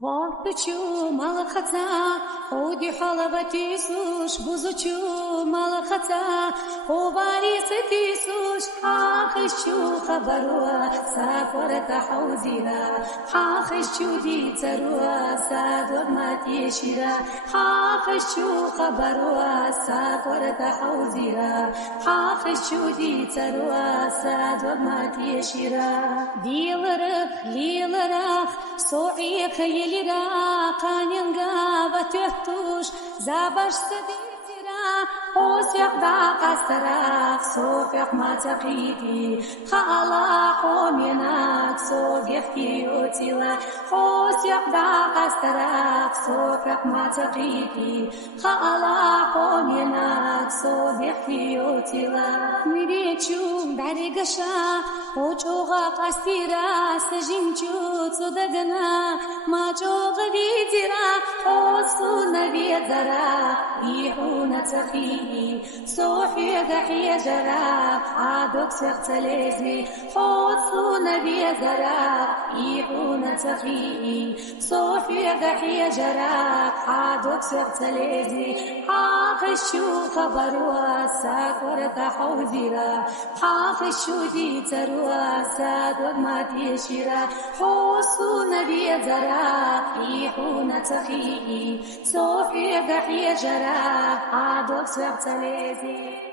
وقتشو ملختا ودي حلبتي سوش بوزوشو ملختا وباري ستيسوش حاخشو خبروا سافر تحوزيرا حاخشو دي تروا سادور ماتي شيرا حاخشو خبروا سافر تحوزيرا حاخشو دي تروا سادور ماتي شيرا ليلرخ صوعيك يلرا قانينغا بتهتوش زابش سديترا وسيق داق استراخ صوفيق ما تقيتي خالا حوميناك صوفيق كيوتيلا وسيق داق استراخ صوفيق ما تقيتي خالا حوميناك صوفيق كيوتيلا ميريتشو داريقشا وجوغا قستيرا سجنجو صدقنا ما جوغ ديترا وصو نبي زرا يحون تخيني صوحي قحي جرا عادوك سختلزني وصو نبي زرا يحون تخيني صوحي قحي جرا عادوك سختلزني حاخشو خبروا ساكور تحوزيرا حاخشو دي تروا سادور ماتي شيرا حوصو نبي زرا يحون تخيني صوفي قحي جرا عادوك سختلزني